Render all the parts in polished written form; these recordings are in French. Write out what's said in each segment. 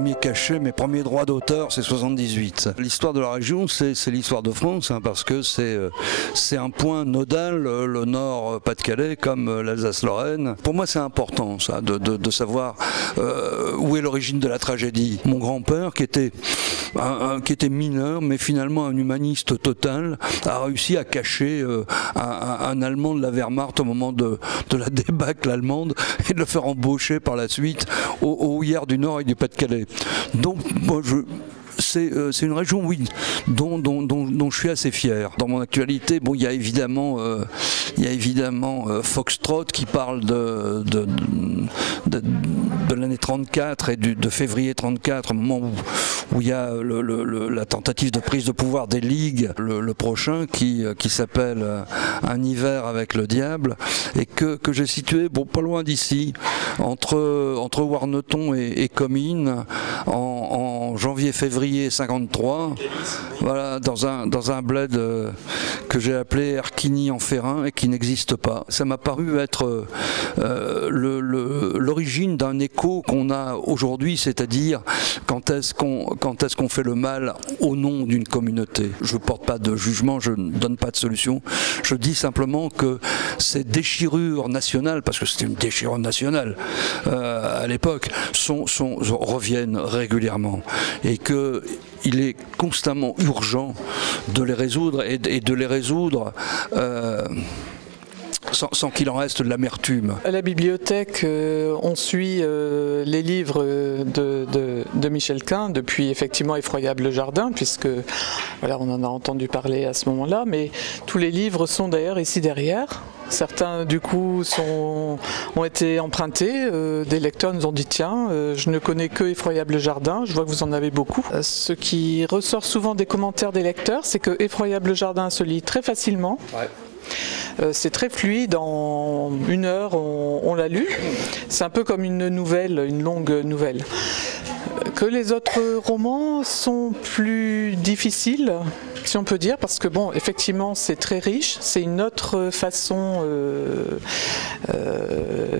premiers cachets, mes premiers droits d'auteur, c'est 78. L'histoire de la région, c'est l'histoire de France, hein, parce que c'est un point nodal, le Nord Pas-de-Calais comme l'Alsace-Lorraine. Pour moi, c'est important, ça, de savoir où est l'origine de la tragédie. Mon grand-père, qui était mineur, mais finalement un humaniste total, a réussi à cacher un Allemand de la Wehrmacht au moment de la débâcle allemande et de le faire embaucher par la suite au Houillères du Nord et du Pas-de-Calais. Donc, moi, c'est une région, oui, dont je suis assez fier. Dans mon actualité, bon, il y a évidemment Foxtrot qui parle de l'année 34 et de février 34, au moment où il y a la tentative de prise de pouvoir des ligues, le prochain qui s'appelle Un hiver avec le diable, et que j'ai situé, bon, pas loin d'ici, entre Warneton et Comines, en janvier-février 53, voilà, dans un bled que j'ai appelé Erquigny-en-Ferrin et qui n'existe pas. Ça m'a paru être l'origine d'un écho qu'on a aujourd'hui, c'est-à-dire quand est-ce qu'on fait le mal au nom d'une communauté. Je ne porte pas de jugement, je ne donne pas de solution, je dis simplement que ces déchirures nationales, parce que c'était une déchirure nationale à l'époque, reviennent régulièrement, et qu'il est constamment urgent de les résoudre et de les résoudre sans qu'il en reste de l'amertume. À la bibliothèque, on suit les livres de Michel Quint depuis effectivement Effroyable Jardin, puisque voilà, on en a entendu parler à ce moment-là, mais tous les livres sont d'ailleurs ici derrière. Certains du coup ont été empruntés, des lecteurs nous ont dit tiens, je ne connais que Effroyable Jardin, je vois que vous en avez beaucoup. Ce qui ressort souvent des commentaires des lecteurs, c'est que Effroyable Jardin se lit très facilement. Ouais. C'est très fluide, en 1 heure on l'a lu, c'est un peu comme une nouvelle, une longue nouvelle. Que les autres romans sont plus difficiles, si on peut dire, parce que bon, effectivement c'est très riche, c'est une autre façon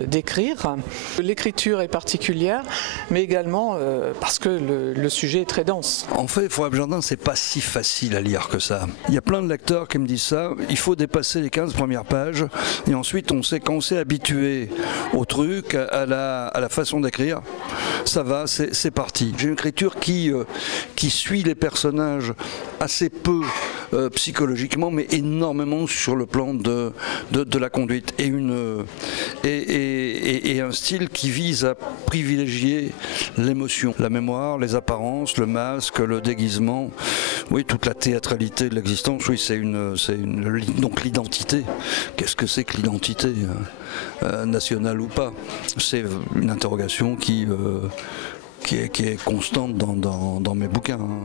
d'écrire. L'écriture est particulière, mais également parce que le sujet est très dense. En fait, Effroyable Jardin, c'est pas si facile à lire que ça. Il y a plein de lecteurs qui me disent ça, il faut dépasser les 15 premières pages, et ensuite quand on s'est habitué au truc, à la façon d'écrire, ça va, c'est parti. J'ai une écriture qui suit les personnages assez peu psychologiquement, mais énormément sur le plan de la conduite, et un style qui vise à privilégier l'émotion, la mémoire, les apparences, le masque, le déguisement, oui, toute la théâtralité de l'existence. Oui, donc l'identité. Qu'est-ce que c'est que l'identité, nationale ou pas? C'est une interrogation qui est constante dans mes bouquins, hein.